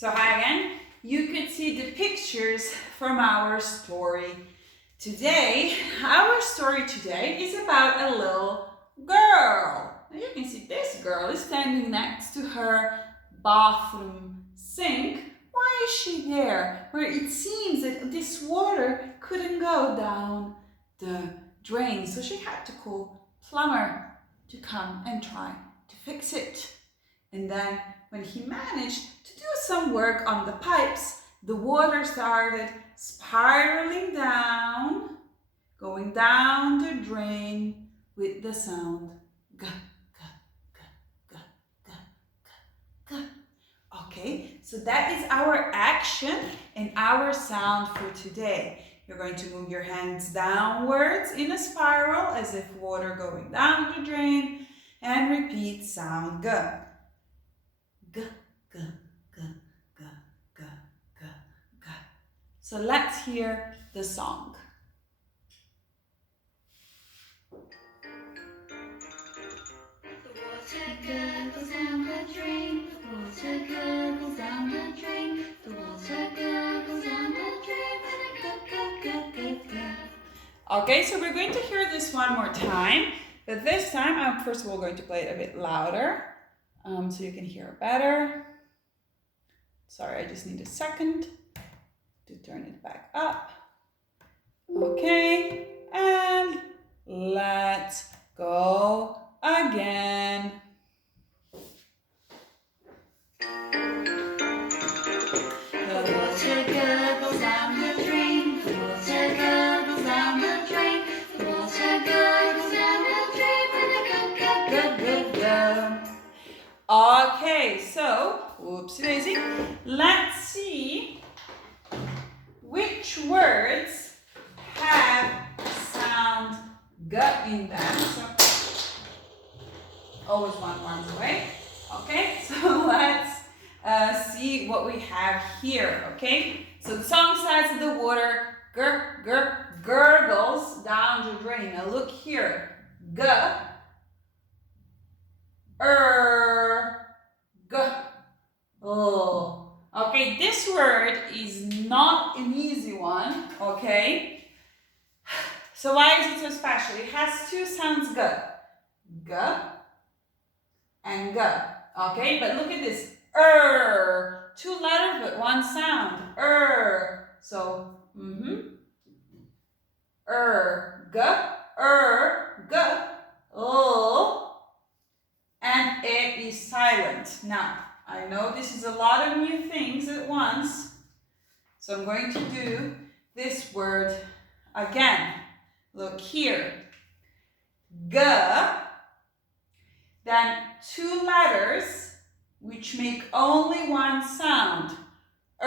So hi again. You could see the pictures from our story today. Our story today is about a little girl. And you can see this girl is standing next to her bathroom sink. Why is she there? Where it seems that this water couldn't go down the drain. So she had to call plumber to come and try to fix it. And then when he managed to do some work on the pipes, the water started spiraling down, going down the drain with the sound g, g, g, g, g, g, g. Okay, so that is our action and our sound for today. You're going to move your hands downwards in a spiral as if water going down the drain and repeat sound g. G, g, g, g, g, g, g. So let's hear the song. The water gurgles down the drain, the water gurgles down the drain, the water gurgles down the drain, Okay, so we're going to hear this one more time, but this time I'm first of all going to play it a bit louder so you can hear better. Sorry, I just need a second to turn it back up. Okay, and let's go again. The water gurgles down the drain, the water gurgles down the drain, the water gurgles down the drain, Okay, so, whoopsie daisy, let's see which words have sound g in them. So, always one runs away. Okay, so let's see what we have here. Okay, so the song says the water gurgles down the drain. Now look here, g, g, oh. Okay, this word is not an easy one. Okay, so why is it so special? It has two sounds, g and g. Okay, but look at this, two letters but one sound, so g, oh, and it is silent. Now I know this is a lot of new things at once, so I'm going to do this word again. Look here, g, then two letters which make only one sound, g,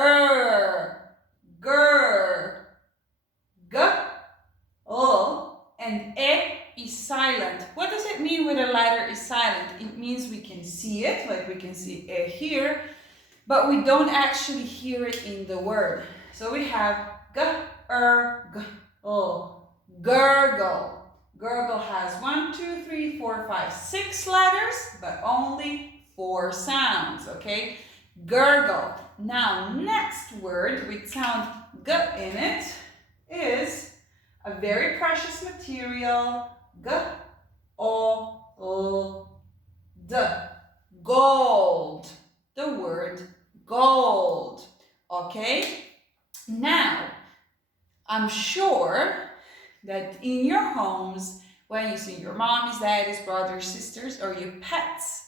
o, and e is silent. What does it mean when a letter is silent? It means we can see it, like we can see e here, but we don't actually hear it in the word. So we have g, o, gurgle. Gurgle has 1, 2, 3, 4, 5, 6 letters, but only 4 sounds, okay? Gurgle. Now, next word with sound g in it is a very precious material, g, o, l, d, gold. The word gold, okay? Now, I'm sure that in your homes, when you see your mommies, daddies, brothers, sisters, or your pets,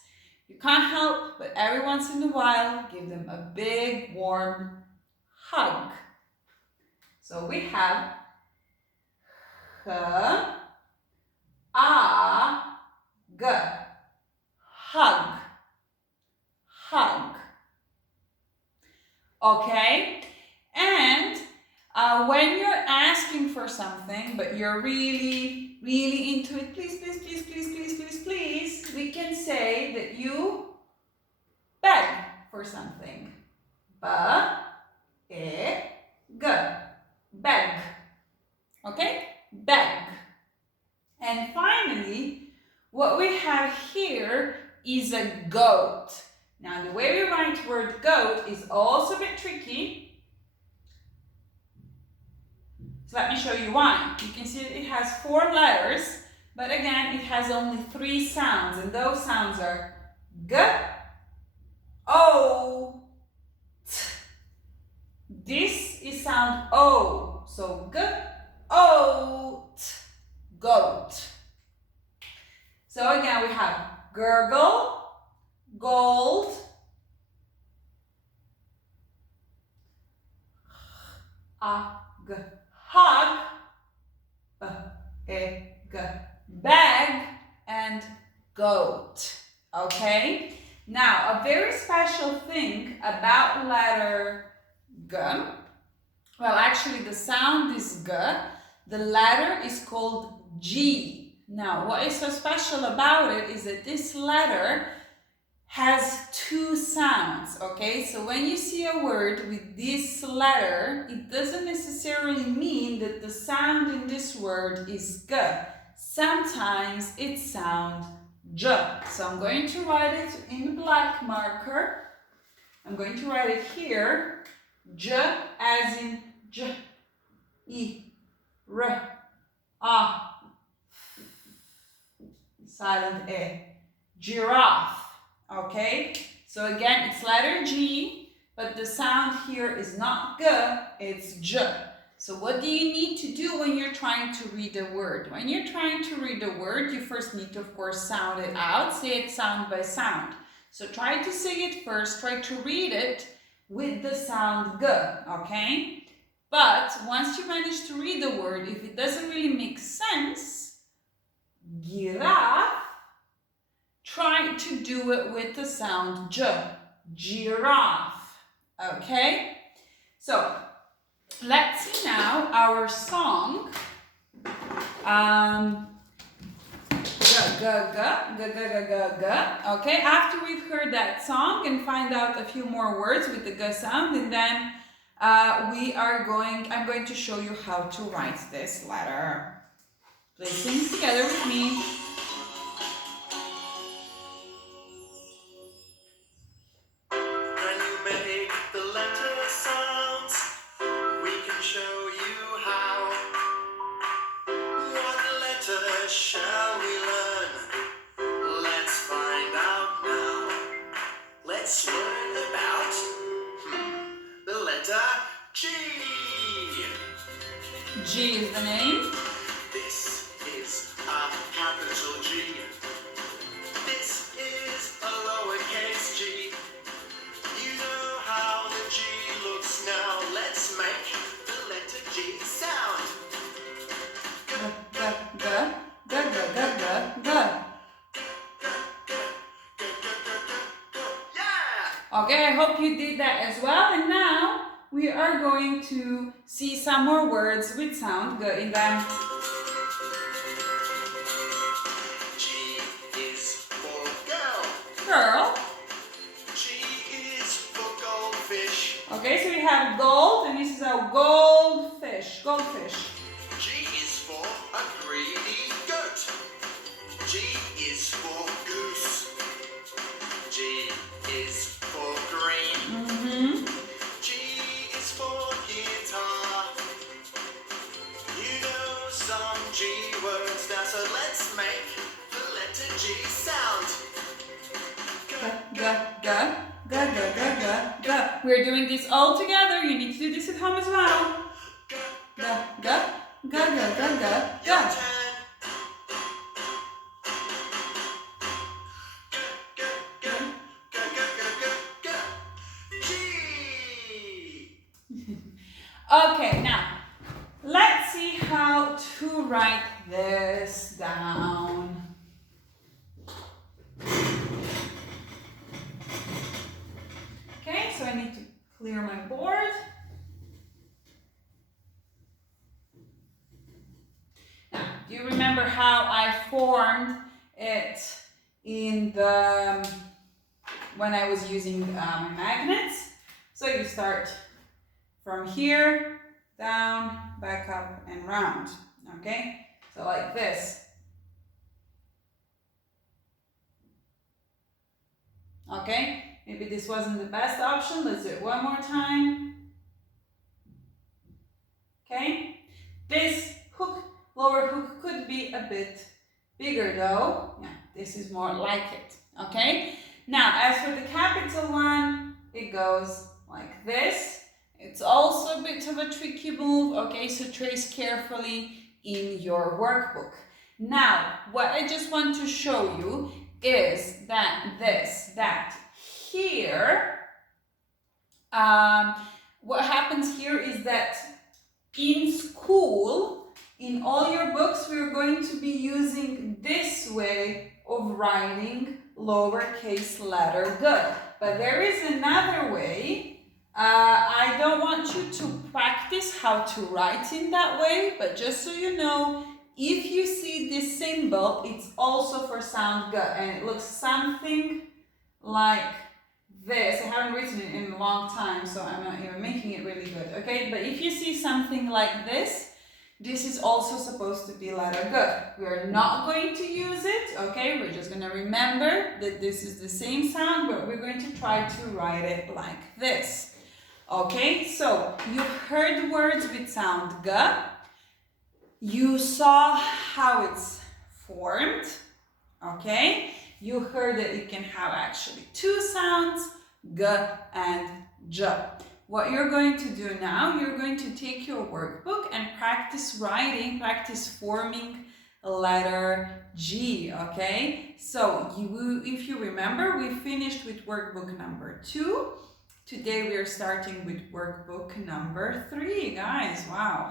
you can't help but every once in a while give them a big warm hug. So we have h, a, g, hug, hug. Okay, and when you're asking for something, but you're really, really into it, please, please, please, please, please, please, please, we can say that you beg for something. G, beg. Okay, beg. And finally, what we have here is a goat. Now the way we write word goat is also a bit tricky. So let me show you why. You can see that it has 4 letters, but again, it has only 3 sounds, and those sounds are G, O, T. This is sound O, so G, O, T, goat. So again, we have gurgle, gold, g, hug, g, bag, and goat. Okay? Now, a very special thing about letter G, well, actually the sound is G, the letter is called G. Now, what is so special about it is that this letter has 2 sounds, okay? So when you see a word with this letter, it doesn't necessarily mean that the sound in this word is G. Sometimes it sounds J. So I'm going to write it in black marker. I'm going to write it here. J as in J, I, R, A, silent E, giraffe. Okay, so again, it's letter G, but the sound here is not G, it's J. So what do you need to do when you're trying to read a word? When you're trying to read a word, you first need to, of course, sound it out, say it sound by sound. So try to say it first, try to read it with the sound G, okay? But once you manage to read the word, if it doesn't really make sense, giraffe, try to do it with the sound J, giraffe, okay? So, let's see now our song. Okay, after we've heard that song and find out a few more words with the G sound, and then I'm going to show you how to write this letter. Please sing together with me. Shall we learn? Let's find out now. Let's learn about the letter G. G is the name. This is a capital G. This is a lowercase g. You know how the G looks now. Let's make the letter G sound. Okay, I hope you did that as well. And now we are going to see some more words with sound G in them. G is for girl. Girl. G is for goldfish. Okay, so we have gold, and this is our goldfish. Goldfish. G is for a greedy goat. G is for goose. G is for green. G is for guitar. You know some G words now, so let's make the letter G sound. We're doing this all together. You need to do this at home as well. Your turn. G. Okay, now let's see how to write this down. Okay, so I need to clear my board. Now, do you remember how I formed it in the when I was using magnets? So you start from here, down, back up, and round. Okay, so like this. Okay, Maybe this wasn't the best option. Let's do it one more time. Okay? This hook, lower hook could be a bit bigger though. Yeah, this is more like it. Okay? Now, as for the capital one, it goes like this. It's also a bit of a tricky move. Okay, so trace carefully in your workbook. Now, what I just want to show you is that here, what happens here is that in school, in all your books, we're going to be using this way of writing lowercase letter G. But there is another way. I don't want you to practice how to write in that way, but just so you know, if you see this symbol, it's also for sound G, and it looks something like this. I haven't written it in a long time, so I'm not even making it really good, okay? But if you see something like this, this is also supposed to be letter G. We are not going to use it, okay? We're just going to remember that this is the same sound, but we're going to try to write it like this. Okay, so you've heard words with sound G. You saw how it's formed, okay? You heard that it can have actually two sounds, G and J. What you're going to do now, you're going to take your workbook and practice writing, practice forming letter G, okay? So if you remember, we finished with workbook number 2. Today we are starting with workbook number 3, guys, wow.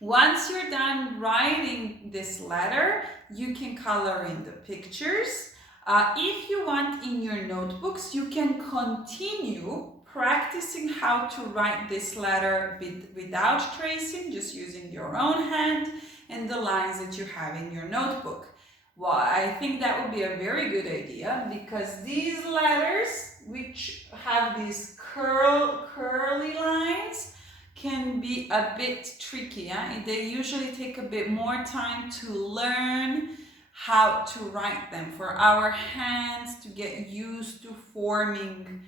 Once you're done writing this letter, you can color in the pictures. If you want in your notebooks, you can continue practicing how to write this letter without tracing, just using your own hand and the lines that you have in your notebook. Well, I think that would be a very good idea because these letters, which have these curly lines, can be a bit tricky. Yeah? They usually take a bit more time to learn how to write them, for our hands to get used to forming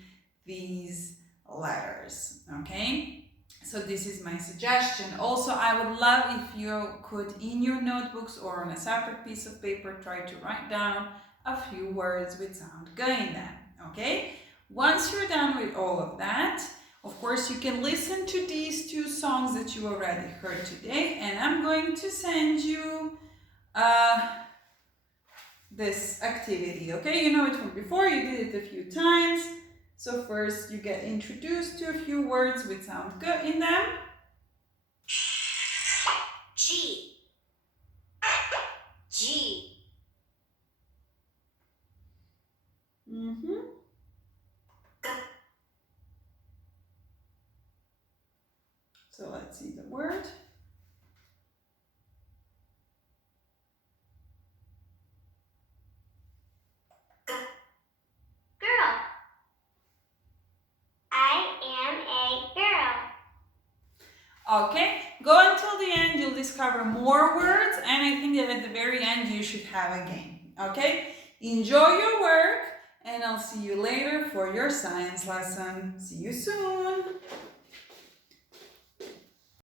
these letters, okay? So this is my suggestion. Also, I would love if you could, in your notebooks or on a separate piece of paper, try to write down a few words with sound G in them, okay? Once you're done with all of that, of course, you can listen to these 2 songs that you already heard today, and I'm going to send you this activity, okay? You know it from before, you did it a few times. So first you get introduced to a few words with sound G in them. G. G. So let's see the word. Girl. I am a girl. Okay, go until the end, you'll discover more words, and I think that at the very end you should have a game, okay? Enjoy your work, and I'll see you later for your science lesson. See you soon!